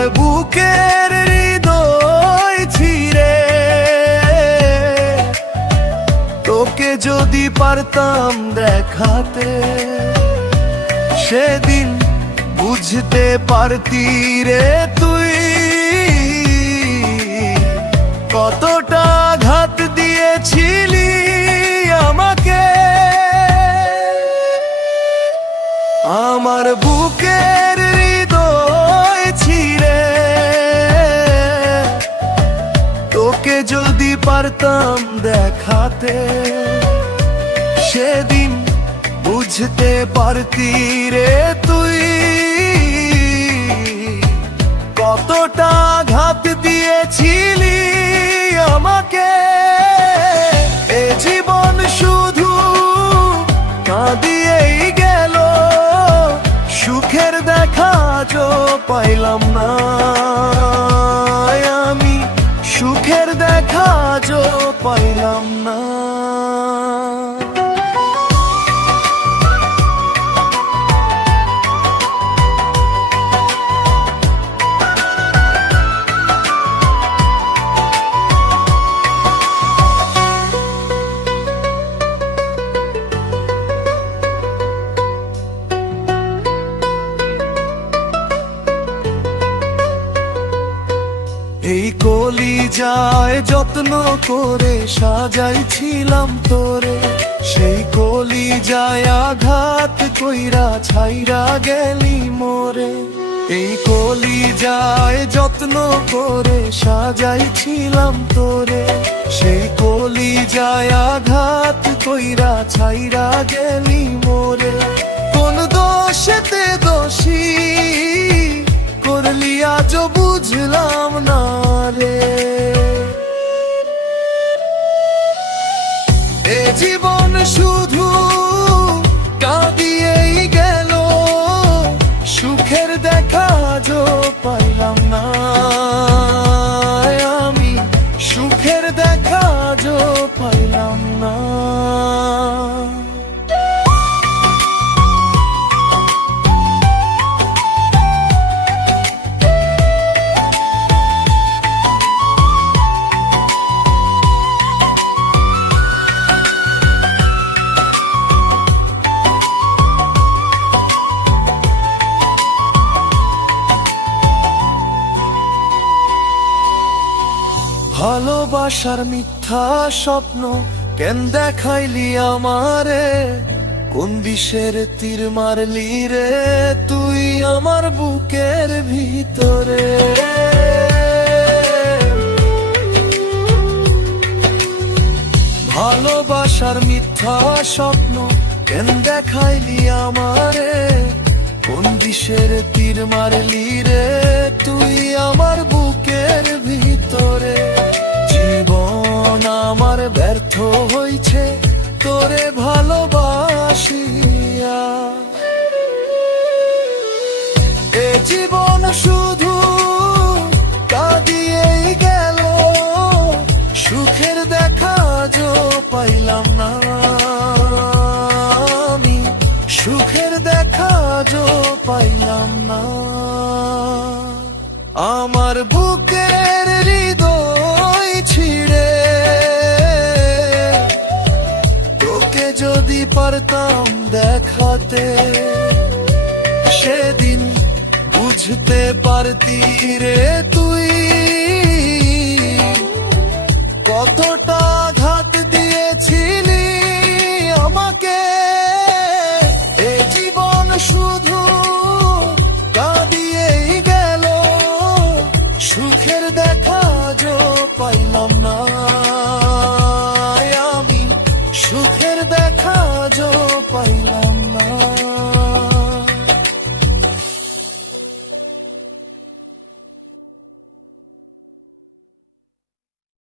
আমার বুকের হৃদয় ছিঁড়ে তোকে যদি পারতাম দেখাতে, সেদিন বুঝতে পারতি রে তুই কতটা আঘাত দিয়েছিলি আমাকে। আমার বুকের হৃদয় ছিঁড়ে তোকে যদি পারতাম দেখাতে, সেদিন বুঝতে পারতি রে তুই কতটা আঘাত দিয়েছিলি আমাকে। এ জীবন শুধু কাঁদিয়েই গেল, সুখের দেখা আজও পাইলাম না আমি, সুখের দেখা আজও পাইলাম না। এই কলিজায় যত্ন করে সাজাইছিলাম তোরে, সেই কলিজায় আঘাত কইরা ছাইরা গেলি মোরে। এই কলিজায় যত্ন করে সাজাইছিলাম তোরে, সেই কলিজায় আঘাত কইরা ছাইরা গেলি মোরে। কোন দোষেতে দোষী করলি আজও বুঝলাম না রে। এ জীবন শুধু কাঁদিয়েই গেল, সুখের দেখা আজও পাইলাম না আমি, সুখের দেখা আজও পাইলাম না। ভালোবাসার মিথ্যা স্বপ্ন কেন দেখাইলি আমারে, কোন বিষের তীর মারলি রে তুই আমার বুকের ভিতরে। ভালোবাসার মিথ্যা স্বপ্ন কেন দেখাইলি আমারে, কোন বিষের তীর মারলি রে তুই আমার বুকের ভিতরে। জীবন আমার ব্যর্থ হইছে তোরে ভালোবাসিয়া, এ জীবন শুধু কাঁদিয়েই গেল, সুখের দেখা আজও পাইলাম না আমি, সুখের দেখা আজও পাইলাম না। আমার বুকের হৃদয় ছিঁড়ে তোকে যদি পারতাম দেখাতে, সেদিন বুঝতে পারতি রে তুই কতটা আঘাত দিয়েছিলি আমাকে। এ জীবন শুধু কাঁদিয়েই গেল, সুখের দেখা আজও পাইলাম না।